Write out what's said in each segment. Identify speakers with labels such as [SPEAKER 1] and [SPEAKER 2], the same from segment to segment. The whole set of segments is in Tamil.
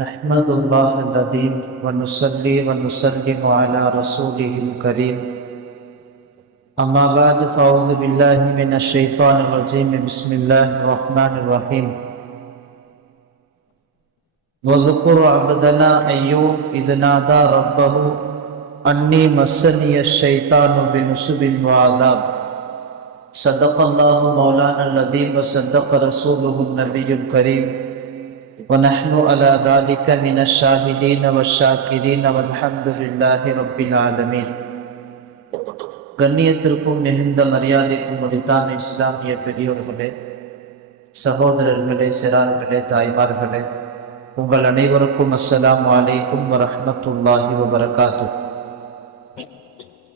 [SPEAKER 1] نحمد الله العظيم ونصلي ونسلم على رسوله الكريم. أما بعد فأعوذ بالله من الشيطان الرجيم. بسم الله الرحمن الرحيم. واذكر عبدنا أيوب إذ نادى ربه أني مسني الشيطان بنصب وعذاب. صدق الله مولانا العظيم وصدق رسوله النبي الكريم. ونحن على ذلك من الشاهدين والشاكرين والحمد لله رب العالمين கண்ணியத்திற்கும் மிகுந்த மரியாதைக்கும் உரித்தான இஸ்லாமிய பெரியோர்களே சகோதரர்களே சிறார்களே தாய்மார்களே உங்கள் அனைவருக்கும் அஸ்ஸலாமு அலைக்கும் வரஹ்மத்துல்லாஹி வபரகாத்து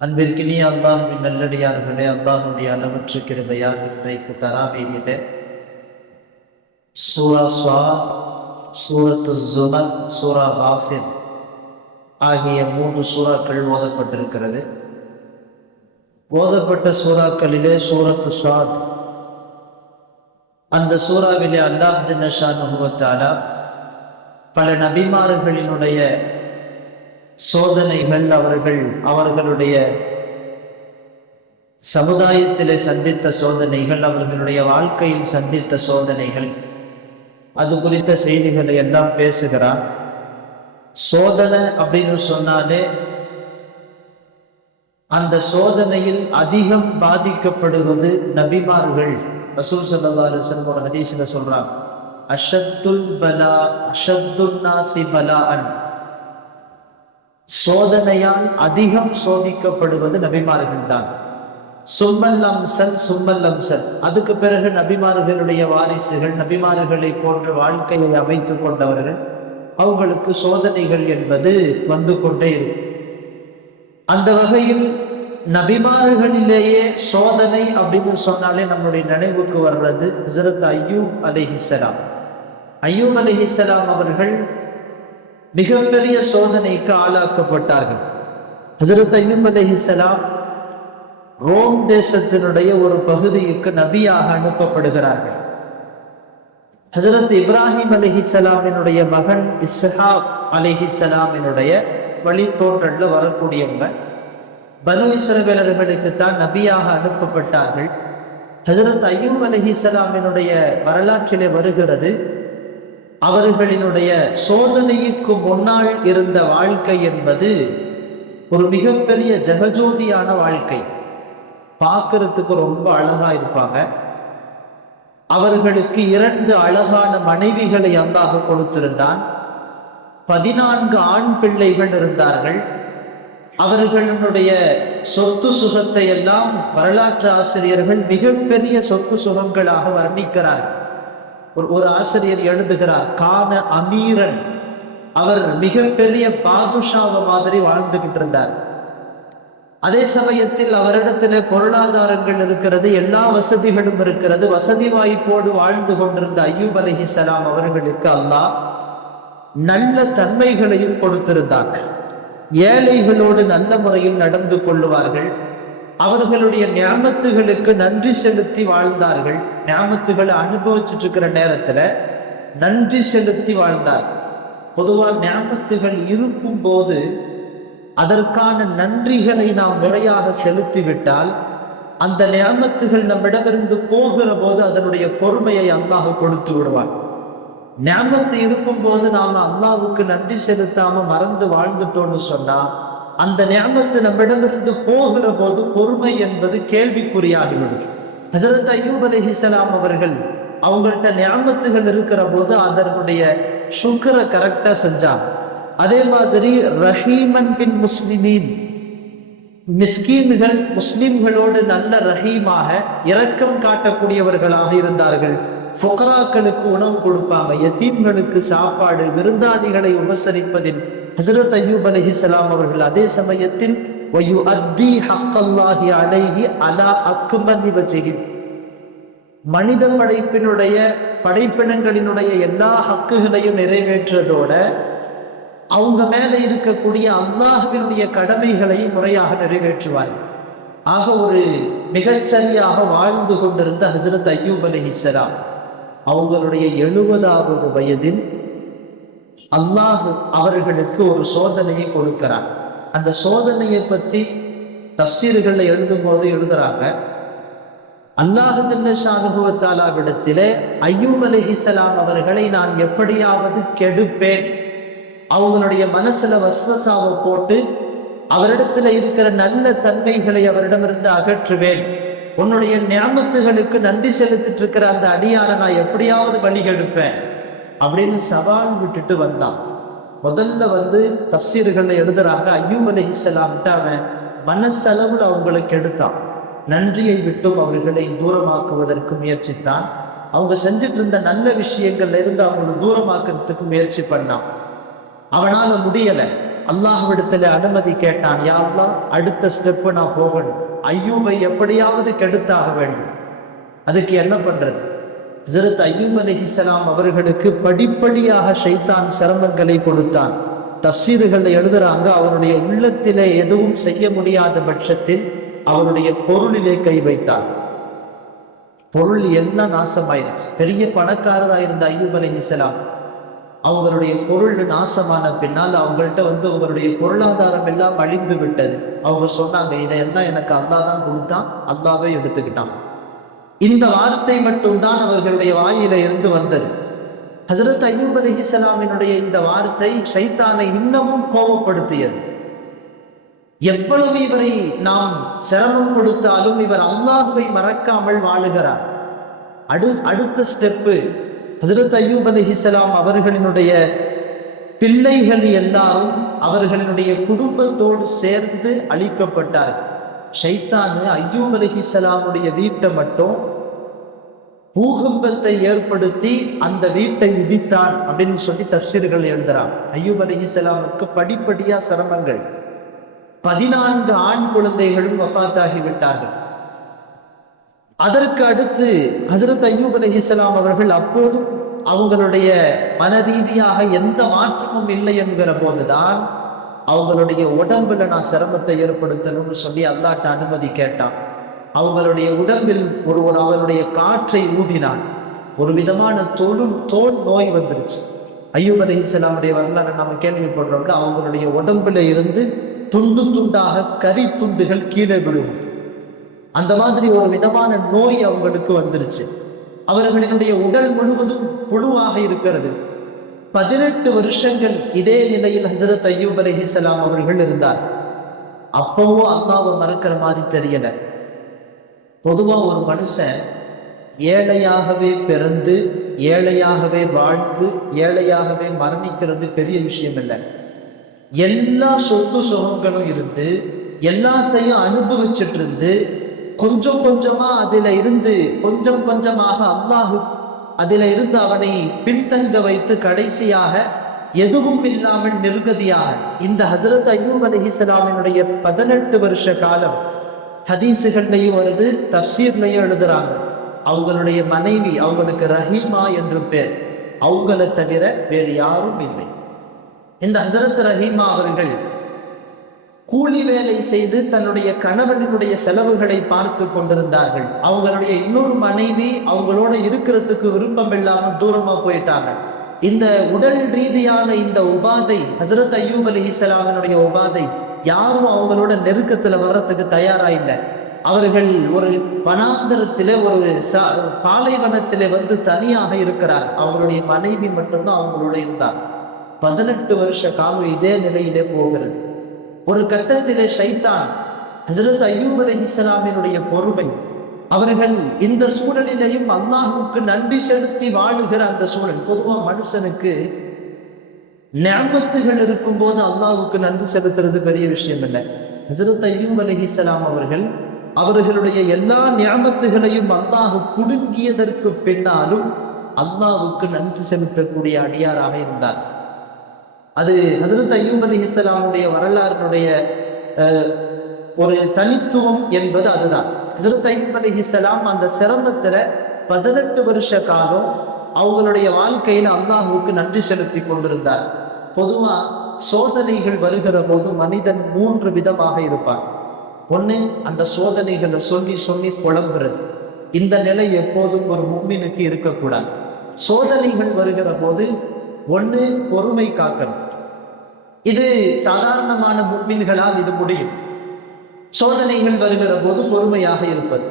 [SPEAKER 1] அன்பிற்கினிய அல்லாஹுவின் நல்லடியார்களே அல்லாஹுடைய அளவற்ற கிருபையாக இன்றைக்கு தராவீகிலே சூரா ஸ்வா சூரத்து ஜுமர் சூரா ஹாஃபிர் ஆகிய மூன்று சூறாக்கள் ஓதப்பட்டிருக்கிறது. ஓதப்பட்ட சூறாக்களிலே சூரத்து ஸ்வாத் அந்த சூறாவிலே அல்லாஹ் ஜன்னஷானுபவத்தாலா பல நபிமார்களினுடைய சோதனைகள் அவர்கள் அவர்களுடைய சமுதாயத்திலே சந்தித்த சோதனைகள் அவர்களுடைய வாழ்க்கையில் சந்தித்த சோதனைகள் அது குறித்த செய்திகளை எல்லாம் பேசுகிறார் சோதனை அப்படின்னு சொன்னாலே அந்த சோதனையில் அதிகம் பாதிக்கப்படுவது நபிமார்கள். ரசூல் சல்லா அலுவலம் ஒரு ஹதீஸ்ல சொல்றாங்க அஷத்துல் பலா அஷத்துல் நாசி பலாஅன். சோதனையால் அதிகம் சோதிக்கப்படுவது நபிமார்கள் தான் சும்மல் அம்சன் சும்மல் அம்சன் அதுக்கு பிறகு நபிமார்களுடைய வாரிசுகள் நபிமார்களை போன்ற வாழ்க்கையை அமைத்துக் கொண்டவர்கள் அவங்களுக்கு சோதனைகள் என்பது வந்து கொண்டே இருக்கும். அந்த வகையில் நபிமார்களிலேயே சோதனை அப்படின்னு சொன்னாலே நம்மளுடைய நினைவுக்கு வர்றது ஹசரத் ஐயூப் அலிஹிசலாம் ஐயூப் அலிஹிசலாம் அவர்கள் மிகப்பெரிய சோதனைக்கு ஆளாக்கப்பட்டார்கள். ஹசரத் ஐயூப் அலிஹிசலாம் ரோம் தேசத்தினுடைய ஒரு பகுதிக்கு நபியாக அனுப்பப்படுகிறார்கள். ஹசரத் இப்ராஹிம் அலிஹிசலாமினுடைய மகன் இஸ்ஹாப் அலிஹி சலாமினுடைய வழித்தோன்றல்ல வரக்கூடியவங்க. பனு இஸ்ரவேலர்களுக்கு தான் நபியாக அனுப்பப்பட்டார்கள். ஹசரத் ஐயூப் அலிஹிசலாமினுடைய வரலாற்றிலே வருகிறது அவர்களினுடைய சோதனைக்கு முன்னால் இருந்த வாழ்க்கை என்பது ஒரு மிகப்பெரிய ஜெகஜோதியான வாழ்க்கை. பார்க்கறதுக்கு ரொம்ப அழகா இருப்பாங்க. அவர்களுக்கு இரண்டு அழகான மனைவிகளை அந்தாக கொடுத்திருந்தான். பதினான்கு ஆண் பிள்ளைகள் இருந்தார்கள். அவர்களுடைய சொத்து சுகத்தை எல்லாம் வரலாற்று ஆசிரியர்கள் மிகப்பெரிய சொத்து சுகங்களாக வர்ணிக்கிறார். ஒரு ஒரு ஆசிரியர் எழுதுகிறார் கான அமீரன். அவர் மிகப்பெரிய பாதுஷாவ மாதிரி வாழ்ந்துகிட்டு இருந்தார். அதே சமயத்தில் அவரிடத்துல பொருளாதாரங்கள் இருக்கிறது எல்லா வசதிகளும் இருக்கிறது. வசதி வாய்ப்போடு வாழ்ந்து கொண்டிருந்த ஐயூப் அலிஹிசலாம் அவர்களுக்கு அல்லாஹ் நல்ல தன்மைகளையும் கொடுத்திருந்தார். ஏழைகளோடு நல்ல முறையில் நடந்து கொள்ளுவார்கள். அவர்களுடைய ஞாபத்துகளுக்கு நன்றி செலுத்தி வாழ்ந்தார்கள். ஞாபத்துகளை அனுபவிச்சுட்டு இருக்கிற நேரத்துல நன்றி செலுத்தி வாழ்ந்தார். பொதுவாக ஞாபத்துகள் இருக்கும் போது அதற்கான நன்றிகளை நாம் முறையாக செலுத்திவிட்டால் அந்த ஞாபத்துகள் நம்மிடமிருந்து போகிற போது அதனுடைய பொறுமையை அல்லாஹ் கொடுத்து விடுவான். நியமத்து இருக்கும் போது நாம அல்லாவுக்கு நன்றி செலுத்தாம மறந்து வாழ்ந்துட்டோம்னு சொன்னா அந்த ஞாபகத்து நம்மிடமிருந்து போகிற போது பொறுமை என்பது கேள்விக்குறியாகிவிடும். ஹசரத் ஐயூப் இஸ்லாம் அவர்கள் அவங்கள்ட்ட ஞாபகத்துகள் இருக்கிற போது அதனுடைய சுக்கரை கரெக்டா செஞ்சாங்க. அதே மாதிரி ரஹீமன் பின் முஸ்லிமீன். மிஸ்கீன்கள் முஸ்லிம்களோடு நல்ல ரஹீமாக இரக்கம் காட்டக்கூடியவர்களாக இருந்தார்கள். ஃபொகராக்களுக்கு உணவு கொடுப்பாங்க. யத்தீம்களுக்கு சாப்பாடு விருந்தாளிகளை உபசரிப்பதில் ஹசரத் அய்யூப் அலிஹிசலாம் அவர்கள் அதே சமயத்தில் அத்தி ஹக்கல்லாஹி அலா அக்குமன் இவற்றையும் மனித படைப்பினுடைய படைப்பினங்களினுடைய எல்லா ஹக்குகளையும் நிறைவேற்றதோட அவங்க மேலே இருக்கக்கூடிய அல்லாஹுவினுடைய கடமைகளை முறையாக நிறைவேற்றுவார். ஆக ஒரு மிகச்சரியாக வாழ்ந்து கொண்டிருந்த ஹசரத் ஐயூப் அலிஹிஸ்லாம் அவங்களுடைய எழுபதாவது வயதில் அல்லாஹ் அவர்களுக்கு ஒரு சோதனையை கொடுக்கிறார். அந்த சோதனையை பற்றி தப்சீர்களில் எழுதும் போது எழுதுறாங்க அல்லாஹ் அனுபவத்தாலாவிடத்திலே ஐயூப் அலிஹிசலாம் அவர்களை நான் எப்படியாவது கெடுப்பேன். அவங்களுடைய மனசுல வஸ்வசாவை போட்டு அவரிடத்துல இருக்கிற நல்ல தன்மைகளை அவரிடமிருந்து அகற்றுவேன். உன்னுடைய ஞாபகத்துகளுக்கு நன்றி செலுத்திட்டு இருக்கிற அந்த அடியாரை நான் எப்படியாவது வழி எடுப்பேன் அப்படின்னு சவால் விட்டுட்டு வந்தான். முதல்ல வந்து தப்சீர்கள் எழுதுறாங்க ஐயூப் அலிஹிசலாம்ட்டு அவன் மனசளவுல அவங்களுக்கு எடுத்தான் நன்றியை விட்டும் அவர்களை தூரமாக்குவதற்கு முயற்சித்தான். அவங்க செஞ்சுட்டு இருந்த நல்ல விஷயங்கள்ல இருந்து அவங்களை தூரமாக்குறதுக்கு முயற்சி பண்ணான். அவனால முடியல. அல்லாஹ்விடத்துல அனுமதி கேட்டான் யா அடுத்த ஸ்டெப்பு நான் போகணும். ஐயூபை எப்படியாவது கெடுத்தாக வேண்டும். அதுக்கு என்ன பண்றது? ஹசரத் ஐயூப் அலிஹிசலாம் அவர்களுக்கு படிப்படியாக ஷைத்தான் சிரமங்களை கொடுத்தான். தப்சீறுகள்ல எழுதுறாங்க அவருடைய உள்ளத்திலே எதுவும் செய்ய முடியாத பட்சத்தில் அவருடைய பொருளிலே கை வைத்தார் பொருள் எல்லாம் நாசமாயிருச்சு. பெரிய பணக்காரராக இருந்த ஐயூப் அலிஹிசலாம் அவங்களுடைய பொருள் நாசமான பின்னால் அவங்கள்ட்ட வந்து அவங்களுடைய பொருளாதாரம் எல்லாம் அழிந்து விட்டது. அவங்க சொன்னாங்க இதையெல்லாம் எனக்கு அல்லா தான் கொடுத்தான்? அல்லாவே எடுத்துக்கிட்டான். இந்த வார்த்தை மட்டும்தான் அவர்களுடைய வாயில இருந்து வந்தது. ஹசரத் ஐயூப் அலி இஸ்லாமினுடைய இந்த வார்த்தை சைத்தானை இன்னமும் கோபப்படுத்தியது. எவ்வளவு இவரை நாம் சிரமம் கொடுத்தாலும் இவர் அல்லாஹுவை மறக்காமல் வாழுகிறார். அடு அடுத்த ஸ்டெப்பு ஹசரத் ஐயூப் அலி இஸ்லாம் அவர்களினுடைய பிள்ளைகள் எல்லாரும் அவர்களினுடைய குடும்பத்தோடு சேர்ந்து அழிக்கப்பட்டார் ஷைத்தானு ஐயூப் அலி இஸ்லாமுடைய வீட்டை மட்டும் பூகம்பத்தை ஏற்படுத்தி அந்த வீட்டை இடித்தான் அப்படின்னு சொல்லி தப்சீர்கள் எழுதுறான். ஐயூப் அலி இஸ்லாமுக்கு படிப்படியா சிரமங்கள். பதினான்கு ஆண் குழந்தைகளும் வஃத்தாகி விட்டார்கள். அதற்கு அடுத்து ஹசரத் ஐயூப் அலி இஸ்லாம் அவர்கள் அப்போதும் அவங்களுடைய மன ரீதியாக எந்த மாற்றமும் இல்லை என்கிற போதுதான் அவங்களுடைய உடம்புல நான் சிரமத்தை ஏற்படுத்தணும்னு சொல்லி அல்லாட்ட அனுமதி கேட்டான். அவங்களுடைய உடம்பில் ஒருவர் அவருடைய காற்றை ஊதினான். ஒரு விதமான தொழு தோல் நோய் வந்துருச்சு. ஐயூப் அலி இஸ்லாமுடைய வரலாறு நம்ம கேள்விப்படுறோம்ல அவங்களுடைய உடம்புல இருந்து துண்டு துண்டாக கறி துண்டுகள் கீழே விழுவும் அந்த மாதிரி ஒரு விதமான நோய் அவங்களுக்கு வந்துருச்சு. அவர்களுடைய உடல் முழுவதும் புழுவாக இருக்கிறது. பதினெட்டு வருஷங்கள் இதே நிலையில் ஹசரத் ஐயூப் அலிஹிசலாம் அவர்கள் இருந்தார். அப்பவும் அல்லாவை மறக்கிற மாதிரி தெரியல. பொதுவா ஒரு மனுஷன் ஏழையாகவே பிறந்து ஏழையாகவே வாழ்ந்து ஏழையாகவே மரணிக்கிறது பெரிய விஷயம் இல்லை. எல்லா சொத்து சுகங்களும் இருந்து எல்லாத்தையும் அனுபவிச்சுட்டு இருந்து கொஞ்சம் கொஞ்சமா அதில இருந்து கொஞ்சம் கொஞ்சமாக அல்லாஹு அதில இருந்து அவனை பின்தங்க வைத்து கடைசியாக எதுவும் இல்லாமல் நிர்கதியாக. இந்த ஹசரத் ஐயூப் அலிஹிஸ்லாமினுடைய பதினெட்டு வருஷ காலம் ஹதீசுகள்லையும் வருது தப்சீர்லையும் எழுதுறாங்க. அவங்களுடைய மனைவி அவங்களுக்கு ரஹீமா என்று பேர். அவங்கள தவிர வேறு யாரும் இல்லை. இந்த ஹசரத் ரஹீமா அவர்கள் கூலி வேலை செய்து தன்னுடைய கணவனுடைய செலவுகளை பார்த்து கொண்டிருந்தார்கள். அவங்களுடைய இன்னொரு மனைவி அவங்களோட இருக்கிறதுக்கு விருப்பம் இல்லாமல் தூரமா போயிட்டாங்க. இந்த உடல் ரீதியான இந்த உபாதை ஹசரத் அய்யூப் அலி இஸ்லாமினுடைய உபாதை யாரும் அவங்களோட நெருக்கத்துல வர்றதுக்கு தயாரா இல்லை. அவர்கள் ஒரு வனாந்தரத்திலே ஒரு பாலைவனத்தில வந்து தனியாக இருக்கிறார். அவங்களுடைய மனைவி மட்டும்தான் அவங்களோட இருந்தார். பதினெட்டு வருஷ காலம் இதே நிலையிலே போகிறது. ஒரு கட்டத்திலே ஷைத்தான் ஹசரத் ஐயூப் அலி இஸ்லாமினுடைய பொறுமை. அவர்கள் இந்த சூழலிலையும் அல்லாஹுக்கு நன்றி செலுத்தி வாழுகிற அந்த சூழல். பொதுவா மனுஷனுக்கு ஞாபகத்துகள் இருக்கும் போது அல்லாஹுக்கு நன்றி செலுத்துறது பெரிய விஷயம் இல்லை ஹசரத் ஐயூப் அலி இஸ்லாம் அவர்கள் அவர்களுடைய எல்லா ஞாபகத்துகளையும் அல்லாஹு புடுங்கியதற்கு பின்னாலும் அல்லாவுக்கு நன்றி செலுத்தக்கூடிய அடியாராக இருந்தார். அது ஹசரத் ஐயூப் அலி இஸ்லாமுடைய வரலாறுடைய ஒரு தனித்துவம் என்பது அதுதான். ஹசரத் ஐயூப் அலி இஸ்லாம் அந்த சிரமத்துல பதினெட்டு வருஷ காலம் அவங்களுடைய வாழ்க்கையில அல்லாஹுக்கு நன்றி செலுத்தி கொண்டிருந்தார். பொதுவா சோதனைகள் வருகிற போது மனிதன் மூன்று விதமாக இருப்பான். ஒண்ணு அந்த சோதனைகளை சொல்லி சொல்லி புலம்புறது. இந்த நிலை எப்போதும் ஒரு மும்மினுக்கு இருக்கக்கூடாது. சோதனைகள் வருகிற போது ஒன்று பொறுமை காக்கணும். இது சாதாரணமான முக்மின்களால் இது முடியும். சோதனைகள் வருகிற போது பொறுமையாக இருப்பது.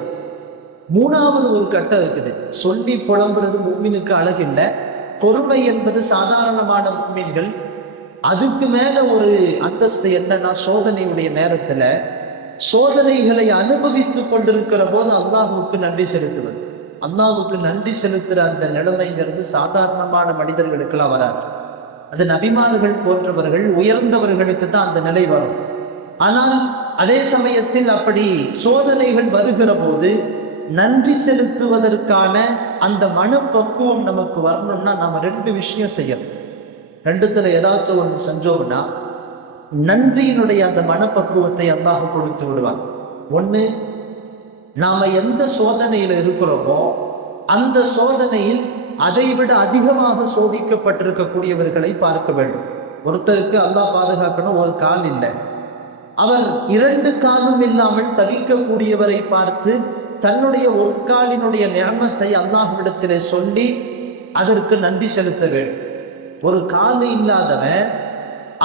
[SPEAKER 1] மூணாவது ஒரு கட்டம் இருக்குது. சொல்லி புலம்புறது முக்மினுக்கு அழகில்லை. பொறுமை என்பது சாதாரணமான முக்மீன்கள். அதுக்கு மேல ஒரு அந்தஸ்து என்னன்னா சோதனையுடைய நேரத்துல சோதனைகளை அனுபவித்து கொண்டிருக்கிற போது அல்லாஹுக்கு நன்றி செலுத்துவது. அல்லாவுக்கு நன்றி செலுத்துகிற அந்த நிலைமைங்கிறது சாதாரணமான மனிதர்களுக்கெல்லாம் வராது. அது நபிமார்கள் போன்றவர்கள் உயர்ந்தவர்களுக்கு தான் அந்த நிலை வரும். ஆனால் அதே சமயத்தில் அப்படி சோதனைகள் வருகிற போது நன்றி செலுத்துவதற்கான அந்த மனப்பக்குவம் நமக்கு வரணும்னா நாம ரெண்டு விஷயம் செய்யணும். ரெண்டுத்துல ஏதாச்சும் ஒன்று செஞ்சோம்னா நன்றியினுடைய அந்த மனப்பக்குவத்தை அல்லாஹ் கொடுத்து விடுவாங்க ஒன்று நாம எந்த சோதனையில இருக்கிறோமோ அந்த சோதனையில் அதை விட அதிகமாக சோதிக்கப்பட்டிருக்கக்கூடியவர்களை பார்க்க வேண்டும். ஒருத்தருக்கு அல்லாஹ் பாதுகாக்கணும் ஒரு கால் இல்லை. அவர் இரண்டு காலும் இல்லாமல் தவிக்கக்கூடியவரை பார்த்து தன்னுடைய ஒரு காலினுடைய நியமத்தை அல்லாஹ்விடத்திலே சொல்லி அதற்கு நன்றி செலுத்த வேண்டும். ஒரு கால் இல்லாதவன்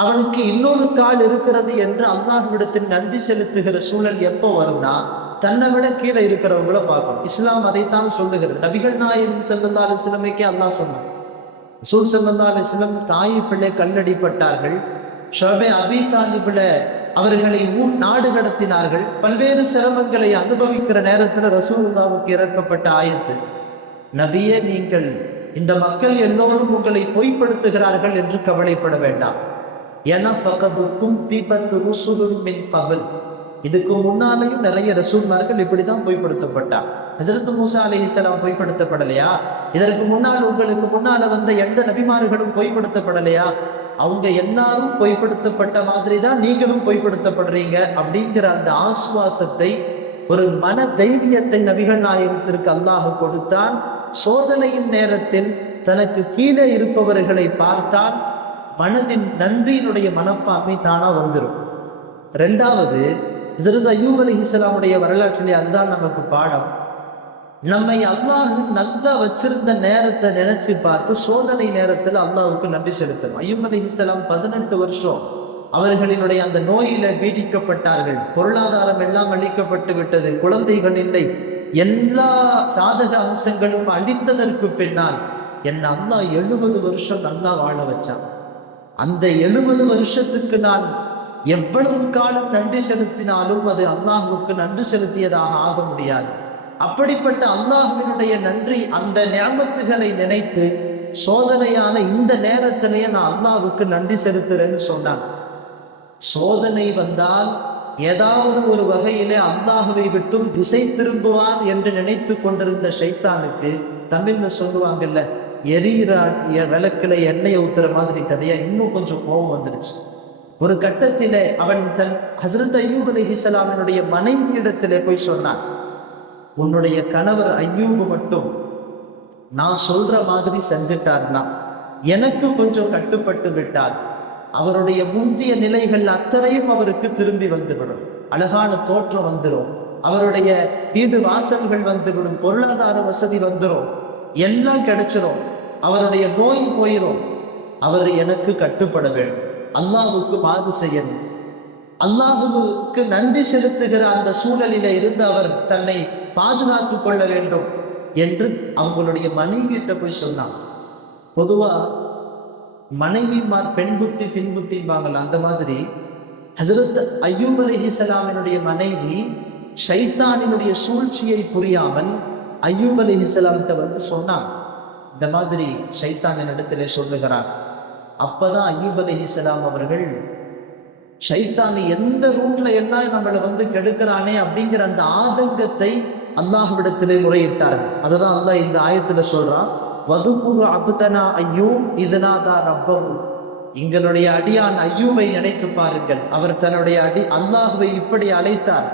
[SPEAKER 1] அவனுக்கு இன்னொரு கால் இருக்கிறது என்று அல்லாஹ்விடத்தில் நன்றி செலுத்துகிற சூழல் எப்போ வரும்னா தன்னை விட கீழே இருக்கிறவங்கள பார்க்கணும். இஸ்லாம் அதைத்தான் சொல்லுகிறது. நபிகள் நாயகம் செல்லந்தா அலிஸ்லமைக்கே அல்லாஹ் சொன்னார் ரசூல் செல்லந்தா அலிஸ்லம் தாயிஃபிலே கல்லடிப்பட்டார்கள். ஷோபே அபி தாலிபில அவர்களை ஊர் நாடு கடத்தினார்கள் பல்வேறு சிரமங்களை அனுபவிக்கிற நேரத்தில் ரசூலுல்லாவுக்கு இறக்கப்பட்ட ஆயத்து. நபியே நீங்கள் இந்த மக்கள் எல்லோரும் உங்களை பொய்ப்படுத்துகிறார்கள் என்று கவலைப்பட வேண்டாம். என பகதுக்கும் தீபத்து ருசுலும் மின் பகல். இதுக்கு முன்னாலேயும் நிறைய ரசூல்மார்கள் இப்படிதான் பொய்ப்படுத்தப்பட்டார். ஹசரத் மூசா அலி இஸ்லாம் பொய்ப்படுத்தப்படலையா? இதற்கு முன்னால் உங்களுக்கு முன்னால வந்த எந்த நபிமார்களும் பொய்ப்படுத்தப்படலையா? அவங்க எல்லாரும் பொய்ப்படுத்தப்பட்ட மாதிரி தான் நீங்களும் பொய்ப்படுத்தப்படுறீங்க அப்படிங்கிற அந்த ஆசுவாசத்தை ஒரு மன தைரியத்தை நபிகள் நாயகத்திற்கு அல்லாஹ் கொடுத்தான். சோதனையின் நேரத்தில் தனக்கு கீழே இருப்பவர்களை பார்த்தால் மனதின் நன்றியினுடைய மனப்பான்மை தானா வந்துடும் ரெண்டாவது ஹசரத் ஐயூப் அலி இஸ்லாமுடைய வரலாற்றிலே அதுதான் நமக்கு பாடம். நம்மை அல்லாஹ் நல்லா வச்சிருந்த நேரத்தை நினைச்சு பார்த்து சோதனை நேரத்தில் அல்லாஹுக்கு நன்றி செலுத்தணும். ஐயூப் அலி இஸ்லாம் பதினெட்டு வருஷம் அவர்களினுடைய அந்த நோயில பீடிக்கப்பட்டார்கள். பொருளாதாரம் எல்லாம் அழிக்கப்பட்டு விட்டது. குழந்தைகள் இல்லை. எல்லா சாதக அம்சங்களும் அழிந்ததற்கு பின்னால் என்ன அல்லாஹ் எழுபது வருஷம் நல்லா வாழ வச்சான். அந்த எழுபது வருஷத்துக்கு நான் எவ்வளவு காலம் நன்றி செலுத்தினாலும் அது அல்லாஹுக்கு நன்றி செலுத்தியதாக ஆக முடியாது. அப்படிப்பட்ட அல்லாஹுவினுடைய நன்றி அந்த ஞாபகத்துகளை நினைத்து சோதனையான இந்த நேரத்திலேயே நான் அல்லாவுக்கு நன்றி செலுத்துறேன்னு சொன்னான் சோதனை வந்தால் ஏதாவது ஒரு வகையிலே அல்லாஹுவை விட்டும் திசை திரும்புவார் என்று நினைத்து கொண்டிருந்த ஷைத்தானுக்கு தமிழ்ல சொல்லுவாங்கல்ல எரியிற விளக்குல எண்ணெயை ஊத்துற மாதிரி கதையா இன்னும் கொஞ்சம் கோபம் வந்துடுச்சு. ஒரு கட்டத்திலே அவன் தன் ஹசரத் ஐயூப் அலி இஸ்லாமினுடைய மனைவியிடத்திலே போய் சொன்னான் உன்னுடைய கணவர் ஐயூபு மட்டும் நான் சொல்ற மாதிரி செஞ்சுட்டார்னா எனக்கு கொஞ்சம் கட்டுப்பட்டு விட்டார் அவருடைய முந்திய நிலைகள் அத்தனையும் அவருக்கு திரும்பி வந்துவிடும். அழகான தோற்றம் வந்துடும் அவருடைய வீடு வாசல்கள் வந்துவிடும். பொருளாதார வசதி வந்துடும் எல்லாம் கிடைச்சிரும். அவருடைய நோய் போயிடும் அவர் எனக்கு கட்டுப்பட வேண்டும். அல்லாஹுக்கு மாறு செய்யணும். அல்லாஹுவுக்கு நன்றி செலுத்துகிற அந்த சூழலில இருந்து அவர் தன்னை பாதுகாத்து கொள்ள வேண்டும் என்று அவங்களுடைய மனைவியிட்ட போய் சொன்னான். பொதுவா மனைவிமார் பெண் புத்தி பின்புத்தின்பாங்கல்ல அந்த மாதிரி ஹசரத் ஐயூப் அலிஹிசலாமினுடைய மனைவி ஷைத்தானினுடைய சூழ்ச்சியை புரியாமல் ஐயூப் அலிஹிசலாம்கிட்ட வந்து சொன்னான். இந்த மாதிரி ஷைத்தானின் இடத்திலே சொல்லுகிறான் அப்பதான் ஐயூப் அலிஹிசலாம் அவர்கள் ஷைத்தான் எந்த ரூட்ல எல்லாம் நம்மளை வந்து கெடுக்கிறானே? அப்படிங்கிற அந்த ஆதங்கத்தை அல்லாஹ்விடத்திலே முறையிட்டார்கள். அதுதான் அல்லாஹ் இந்த ஆயத்துல சொல்றான் வதுபுரு அபுதனா ஐயூப் இதனாதா ரப்பகு எங்களுடைய அடியான் ஐயூவை நினைத்து பாருங்கள். அவர் தன்னுடைய அடி அல்லாஹுவை இப்படி அழைத்தார்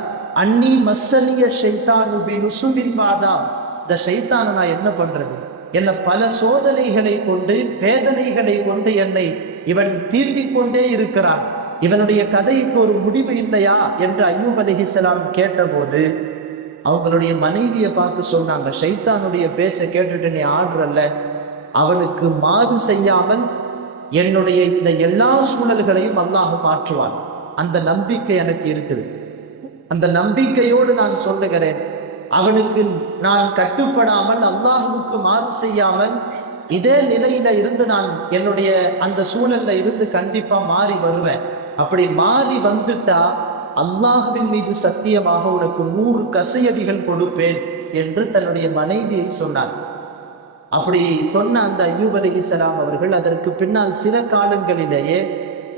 [SPEAKER 1] அன்னி மஸ்ஸலிய ஷைத்தானு பி நுசுபின் வாதாம் இந்த ஷைத்தான நான் என்ன பண்றது? என்ன பல சோதனைகளை கொண்டு வேதனைகளை கொண்டு என்னை இவன் தீண்டிக் கொண்டே இருக்கிறான். இவனுடைய கதைக்கு ஒரு முடிவு இல்லையா? என்று ஐயூப் அலிஹிஸ்லாம் கேட்டபோது அவங்களுடைய மனைவியை பார்த்து சொன்னாங்க ஷைத்தானுடைய பேச்சை கேட்டுட்டு நீ ஆடுறல்ல அவனுக்கு மாறு செய்யாமல் என்னுடைய இந்த எல்லா சூழல்களையும் அல்லாஹ் மாற்றுவான். அந்த நம்பிக்கை எனக்கு இருக்குது. அந்த நம்பிக்கையோடு நான் சொல்லுகிறேன். அவனுக்கு நான் கட்டுப்படாமல் அல்லாஹுவுக்கு மாறு செய்யாமல் இதே நிலையில இருந்து நான் என்னுடைய அந்த சூழல்ல இருந்து கண்டிப்பா மாறி வருவேன். அப்படி மாறி வந்துட்டா அல்லாஹுவின் மீது சத்தியமாக உனக்கு நூறு கசையடிகள் கொடுப்பேன் என்று தன்னுடைய மனைவியை சொன்னார் அப்படி சொன்ன அந்த ஐயூப் அலிஹிசலாம் அவர்கள் அதற்கு பின்னால் சில காலங்களிலேயே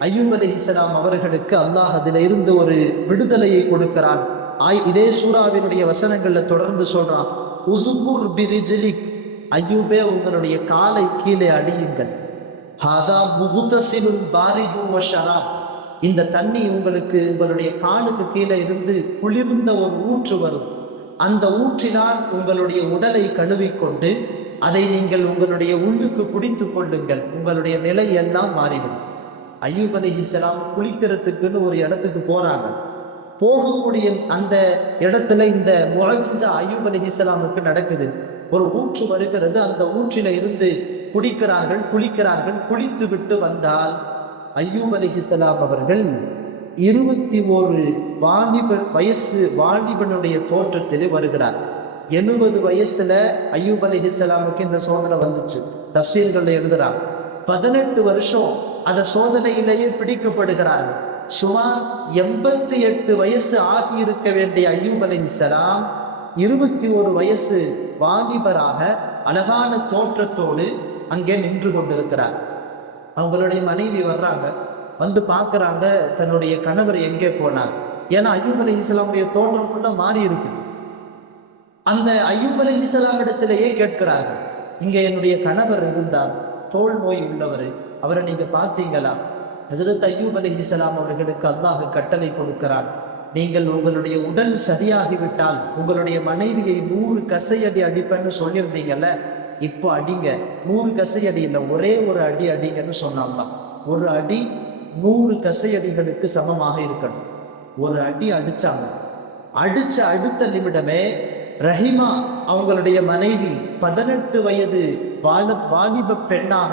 [SPEAKER 1] ஐயூப் அலிஹிசலாம் அவர்களுக்கு அல்லாஹ் அதில் இருந்து ஒரு விடுதலையை கொடுக்கிறான். ஆய் இதே சூறாவினுடைய வசனங்கள்ல தொடர்ந்து சொல்றான் உதுகுர் பிரிஜிலிக் ஐயூபே உங்களுடைய காலை கீழே அடியுங்கள். ஹாதா முகுதசிலும் பாரிது ஷராப். இந்த தண்ணி உங்களுக்கு உங்களுடைய காலுக்கு கீழே இருந்து குளிர்ந்த ஒரு ஊற்று வரும். அந்த ஊற்றினால் உங்களுடைய உடலை கழுவிக்கொண்டு அதை நீங்கள் உங்களுடைய உள்ளுக்கு குடித்து கொள்ளுங்கள். உங்களுடைய நிலை எல்லாம் மாறிடும் ஐயூப் அலிஹிஸ்லாம் குளிக்கிறதுக்குன்னு ஒரு இடத்துக்கு போறாங்க. போகக்கூடிய அந்த இடத்துல இந்த முழஜிசா அலி இஸ்லாமுக்கு நடக்குது. ஒரு ஊற்று வருகிறது. அந்த ஊற்றில இருந்து குடிக்கிறார்கள் குளிக்கிறார்கள் குளித்து விட்டு வந்தால் ஐயூப் அலிஹிஸ்லாம் அவர்கள் இருபத்தி ஒரு வாலிபன் வயசு வாலிபனுடைய தோற்றத்தில் வருகிறார். எழுபது வயசுல ஐயூப் அலிஹிஸ்லாமுக்கு இந்த சோதனை வந்துச்சு. தப்சீல்கள்ல எழுதுறாங்க. பதினெட்டு வருஷம் அந்த சோதனையிலேயே பிடிக்கப்படுகிறார்கள். சுமார் எண்பத்தி எட்டு வயசு ஆகி இருக்க வேண்டிய ஐயூப் சலாம் இருபத்தி ஒரு வயசு வாலிபராக அழகான தோற்றத்தோடு அங்கே நின்று கொண்டிருக்கிறார். அவங்களுடைய மனைவி வர்றாங்க. வந்து பார்க்கறாங்க. தன்னுடைய கணவர் எங்கே போனார். ஏன்னா ஐயூப் அலி இஸ்லாமுடைய தோற்றம் ஃபுல்லாக மாறி இருக்குது. அந்த ஐயூப் அலி இஸ்லாம் இடத்திலேயே கேட்கிறார்கள். இங்கே என்னுடைய கணவர் இருந்தார். தோல் நோய் உள்ளவர். அவரை நீங்க பார்த்தீங்களா? ஹசரத் ஐயூப் அலி இஸ்லாம் அவர்களுக்கு அல்லாஹ் கட்டளை கொடுக்கிறான். நீங்கள் உங்களுடைய உடல் சரியாகிவிட்டால் உங்களுடைய மனைவியை நூறு கசையடி அடிப்பேன்னு சொல்லியிருந்தீங்கல்ல இப்போ அடிங்க. நூறு கசையடி இல்லை ஒரே ஒரு அடி அடிங்கன்னு சொன்னாங்களாம் ஒரு அடி நூறு கசையடிகளுக்கு சமமாக இருக்கணும். ஒரு அடி அடிச்சாங்க. அடிச்ச அடுத்த நிமிடமே ரஹிமா அவங்களுடைய மனைவி பதினெட்டு வயது வாலிப பெண்ணாக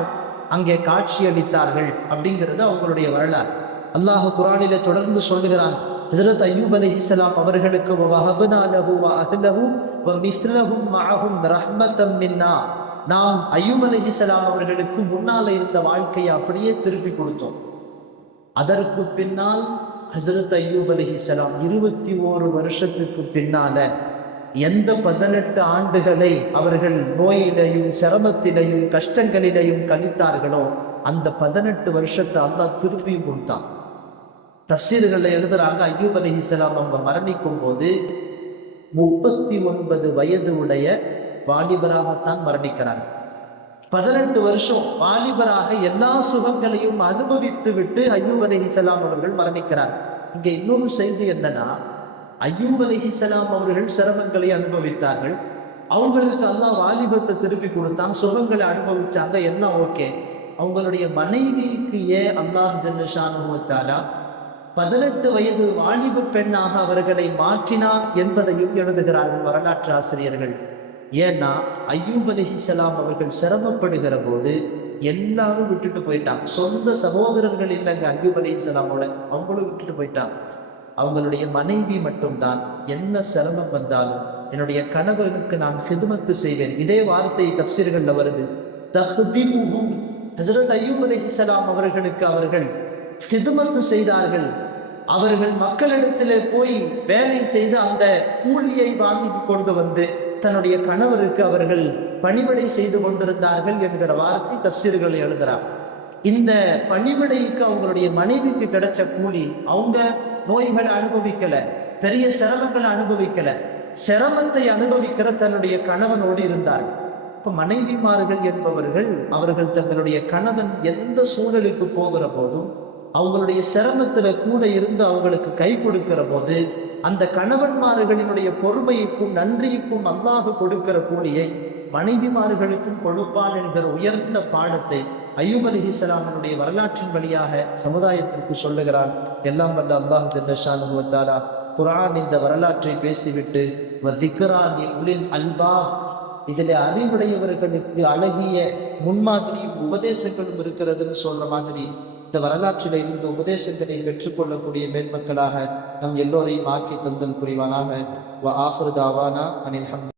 [SPEAKER 1] அங்கே காட்சியளித்தார்கள் அப்படிங்கிறது அவங்களுடைய வரலாறு. அல்லாஹ் குரானில தொடர்ந்து சொல்லுகிறான் ஹஜரத் அய்யூப் இஸ்லாம் அவர்களுக்கு வஹபனா லஹு வ அஹ்லஹு மின்னா. நாம் அய்யூப் அலைஹிஸ்ஸலாம் அவர்களுக்கு முன்னால இருந்த வாழ்க்கையை அப்படியே திருப்பி கொடுத்தோம். அதற்கு பின்னால் ஹசரத் அய்யூப் இஸ்லாம் இருபத்தி ஓரு வருஷத்துக்கு பின்னால எந்த பதினெட்டு ஆண்டுகளை அவர்கள் நோயிலையும் சிரமத்திலையும் கஷ்டங்களிலையும் கழித்தார்களோ அந்த பதினெட்டு வருஷத்தை அல்லா திருப்பியும் கொடுத்தான். தஃசீர்கள்ல எழுதுறாங்க ஐயூப் அலிஹிஸ்லாம் அவங்க மரணிக்கும் போது முப்பத்தி ஒன்பது வயது உடைய வாலிபராகத்தான் மரணிக்கிறார்கள். பதினெட்டு வருஷம் வாலிபராக எல்லா சுகங்களையும் அனுபவித்து விட்டு ஐயூப் அலிஹிஸ்லாம் அவர்கள் மரணிக்கிறார் இங்க இன்னொரு செய்தி என்னன்னா ஐயூப் அலிஹிசலாம் அவர்கள் சிரமங்களை அனுபவித்தார்கள். அவங்களுக்கு அல்லாஹ் வாலிபத்தை திருப்பி கொடுத்தான். சுகங்களை அனுபவிச்சாங்க. என்ன? ஓகே. அவங்களுடைய மனைவிக்கு ஏன் அல்லாஹ் ஜல்லஷானுவத்தாலா பதினெட்டு வயது வாலிப பெண்ணாக அவர்களை மாற்றினார் என்பதையும் எழுதுகிறார்கள் வரலாற்று ஆசிரியர்கள். ஏன்னா ஐயூப் அலிஹிசலாம் அவர்கள் சிரமப்படுகிற போது எல்லாரும் விட்டுட்டு போயிட்டான் சொந்த சகோதரர்கள் இல்லைங்க ஐயூப் அலிஹிசலாமோட அவங்களும் விட்டுட்டு போயிட்டான் அவங்களுடைய மனைவி மட்டும்தான். என்ன சிரமம் வந்தாலும் என்னுடைய கணவருக்கு நான் ஹிதுமத்து செய்வேன். இதே வார்த்தை தப்சீர்கள்ல வருது. தஹ்திமுஹும் ஹசரத் ஐயூப் அலிஹிசலாம் அவர்களுக்கு அவர்கள் ஹிதுமத்து செய்தார்கள். அவர்கள் மக்களிடத்திலே போய் வேலை செய்து அந்த கூலியை வாங்கி கொண்டு வந்து தன்னுடைய கணவருக்கு அவர்கள் பணிவிடை செய்து கொண்டிருந்தார்கள் என்கிற வார்த்தை தப்சீர்கள் எழுதுறார் இந்த பணிவிடைக்கு அவங்களுடைய மனைவிக்கு கிடைச்ச கூலி அவங்க நோய்களை அனுபவிக்கல பெரிய சிரமங்களை அனுபவிக்கல. சிரமத்தை அனுபவிக்கிற தன்னுடைய கணவனோடு இருந்தார்கள் இப்ப மனைவிமார்கள் என்பவர்கள் அவர்கள் தங்களுடைய கணவன் எந்த சூழலுக்கு போகிற போதும் அவங்களுடைய சிரமத்துல கூட இருந்து அவங்களுக்கு கை கொடுக்கிற போது அந்த கணவன்மார்களினுடைய பொறுமைக்கும் நன்றிக்கும் அல்லாஹ் கொடுக்கிற கூலியை மனைவிமார்களுக்கும் கொடுப்பான் என்கிற உயர்ந்த பாடத்தை ஐயூப் அலிஹிஸ்லாமனுடைய வரலாற்றின் வழியாக சமுதாயத்திற்கு சொல்லுகிறான் எல்லாம் வந்த அல்லாஹ் ஜல்லஷானுவத்தாலா குரான் இந்த வரலாற்றை பேசிவிட்டு அல்பா இதில் அறிவுடையவர்களுக்கு அழகிய முன்மாதிரியும் உபதேசங்களும் இருக்கிறதுன்னு சொல்ற மாதிரி இந்த வரலாற்றில் இருந்து உபதேசங்களை பெற்றுக்கொள்ளக்கூடிய மேன்மக்களாக நம் எல்லோரையும் ஆக்கி தந்தல் புரிவானாக. ஆஃபர் தாவானா அனில்